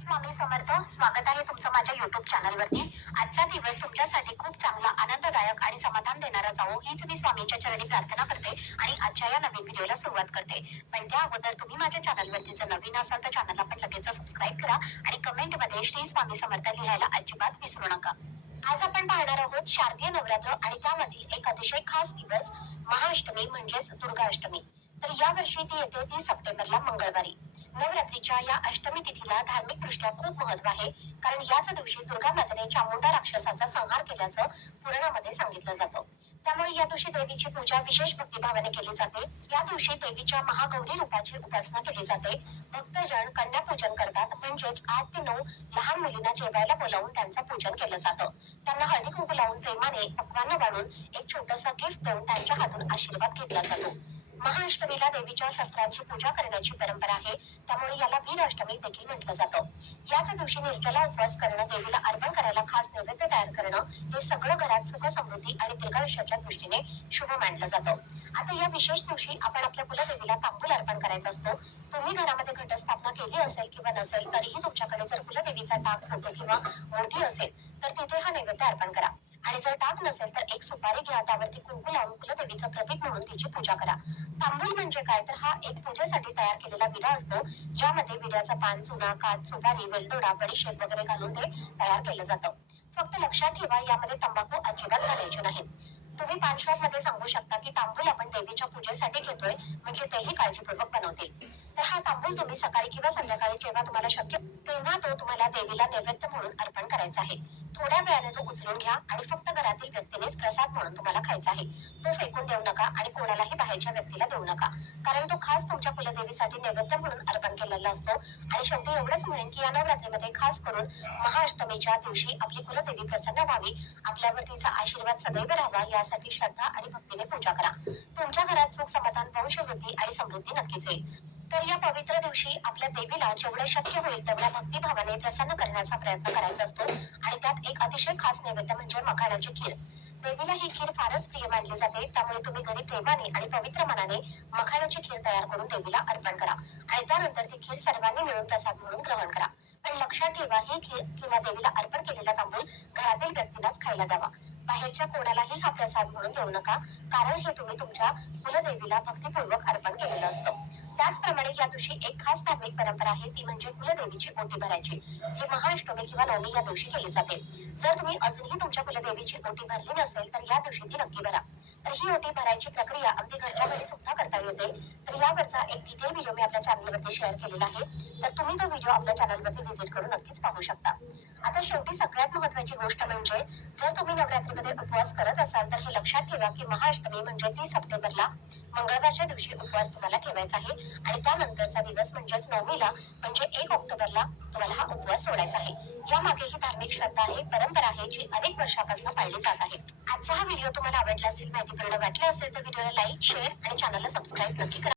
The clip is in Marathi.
स्वामी समर्थ स्वागत आहे तुमचं माझ्या युट्यूब चॅनलवरती आजचा दिवस तुमच्यासाठी खूप चांगला आनंददायक आणि समाधान देणारा जावो हीच मी स्वामींच्या चरणी प्रार्थना करते आणि आजच्या या नवीन व्हिडिओला सुरुवात करते पण त्या अगोदर तुम्ही माझ्या चॅनलवरती जर नवीन असाल तर चॅनलला पण लगेच सबस्क्राईब करा आणि कमेंटमध्ये श्री स्वामी समर्थ लिहायला अजिबात विसरू नका आज आपण पाहणार आहोत शारदीय नवरात्र आणि त्यामधील एक अतिशय खास दिवस महाअष्टमी म्हणजेच दुर्गाष्टमी तर यावर्षी ती येते तीस सप्टेंबरला मंगळवारी नवरात्रीच्या या अष्टमी तिथीला धार्मिक दृष्ट्या खूप महत्व आहे कारण याच दिवशी दुर्गा मातेने चामुंडा राक्षसाचा संहार केल्याचं पुराणामध्ये सांगितलं जातं त्यामुळे या दिवशी देवीची पूजा विशेष भक्तिभावाने केली जाते या दिवशी देवीच्या महागौरी रूपाची उपासना केली जाते भक्तजन कन्या पूजन करतात म्हणजेच आठ ते नऊ लहान मुलींना जेवायला बोलावून त्यांचं पूजन केलं जातं त्यांना हळदी कुंकू लावून प्रेमाने पक्वान वाढून एक छोटस गिफ्ट देऊन त्यांच्या हातून आशीर्वाद घेतला जातो महाअष्टमीला देवीच्या शस्त्रांची पूजा करण्याची परंपरा आहे त्यामुळे याला वीराष्टमी देखील म्हटलं जातं याच दिवशी निर्जला उपवास करणं देवीला अर्पण करायला खास नैवेद्य तयार करणं हे सगळं घरात सुख समृद्धी आणि दीर्घायुष्याच्या दृष्टीने शुभ मानलं जातं आता या विशेष दिवशी आपण आपल्या कुलदेवीला तांबूल अर्पण करायचा असतो तुम्ही घरामध्ये घटस्थापना केली असेल किंवा नसेल तरीही तुमच्याकडे जर कुलदेवीचा टाक फोटो किंवा मूर्ती असेल तर तिथे हा नैवेद्य अर्पण करा आणि जर टाक नसेल तर एक सुपारी घ्या त्यावरती कुंकू लावून कुलदेवीचं प्रतीक म्हणून तिची पूजा करा तांबूल म्हणजे काय तर हा एक पूजेसाठी तयार केलेला विडा असतो ज्यामध्ये विड्याचा पान चुना कात सुपारी वेलदोडा बडीशेप वगैरे घालून ते तयार केलं जातं फक्त लक्षात ठेवा यामध्ये तंबाखू अजिबात घालायचे नाहीत तुम्ही पांचव्यात मध्ये सांगू शकता की तांबूल आपण देवीच्या पूजेसाठी घेतोय म्हणजे तेही काळजीपूर्वक बनवतील तर हा तांदूळ तुम्ही सकाळी किंवा संध्याकाळी जेव्हा तुम्हाला शक्य तेव्हा तो तुम्हाला देवीला नैवेद्य म्हणून अर्पण करायचा आहे थोड्या वेळाने तो उचलून घ्या आणि फक्त घरातील व्यक्तीनेच प्रसाद म्हणून तुम्हाला खायचा आहे तो फेकून देऊ नका आणि कोणालाही बाहेरच्या व्यक्तीला देऊ नका कारण तो खास तुमच्या कुलदेवीसाठी नैवेद्य म्हणून अर्पण केलेला असतो आणि शेवटी एवढंच म्हणेन की या नवरात्रीमध्ये खास करून महाअष्टमीच्या दिवशी आपली कुलदेवी प्रसन्न व्हावी आपल्यावर तिचा आशीर्वाद सदैव राहावा यासाठी श्रद्धा आणि भक्तीने पूजा करा तुमच्या घरात सुख समाधान वंशवृद्धी आणि समृद्धी नक्कीच येईल तर या पवित्र दिवशी आपल्या देवीला जेवढं शक्य होईल तेवढ्या भक्तिभावाने प्रसन्न करण्याचा प्रयत्न करायचा असतो आणि त्यात एक अतिशय खास नैवेद्य म्हणजे मखाणाची खीर देवीला ही खीर फारच प्रिय मानली जाते त्यामुळे तुम्ही घरी प्रेमाने आणि पवित्र मनाने मखाणाची खीर तयार करून देवीला अर्पण करा आणि त्यानंतर ती खीर सर्वांनी मिळून प्रसाद म्हणून ग्रहण करा पण लक्षात ठेवा ही खीर किंवा देवीला अर्पण केलेला तांबूल घरातील व्यक्तीलाच खायला द्यावा बाहेरच्या कोणालाही हा प्रसाद म्हणून देऊ नका कारण हे तुम्ही तुमच्या कुलदेवीला भक्तीपूर्वक अर्पण केलेलं असतं त्याचप्रमाणे या दिवशी एक खास धार्मिक परंपरा आहे ती म्हणजे कुलदेवीची ओटी भरायची जी महाअष्टमी किंवा नवमी या दिवशी केली जाते जर तुम्ही अजूनही तुमच्या कुलदेवीची ओटी भरली नसेल तर या दिवशी ती नक्की भरा तर ही ओटी भरायची प्रक्रिया अगदी घरच्या घरी सुद्धा करता येते तर यावरचा एक डिटेल व्हिडिओ मी आपल्या चॅनलवरती शेअर केलेला आहे तर तुम्ही तो व्हिडिओ आपल्या चॅनलवरती व्हिजिट करून नक्कीच पाहू शकता आता शेवटी सगळ्यात महत्वाची गोष्ट म्हणजे जर तुम्ही नवरात्रीमध्ये उपवास करत असाल तर हे लक्षात ठेवा की महाअष्टमी म्हणजे तीस सप्टेंबरला मंगळवारच्या दिवशी उपवास तुम्हाला ठेवायचा आहे आणि त्यानंतरचा दिवस म्हणजेच नवमीला म्हणजे एक ऑक्टोबरला तुम्हाला हा उपवास सोडायचा आहे यामागे ही धार्मिक श्रद्धा आहे परंपरा आहे जी अनेक वर्षापासून पाळली जात आहे आजचा हा व्हिडिओ तुम्हाला आवडला असेल माहितीपूर्ण वाटला असेल तर व्हिडिओला लाईक शेअर आणि चॅनलला सबस्क्राईब नक्की करा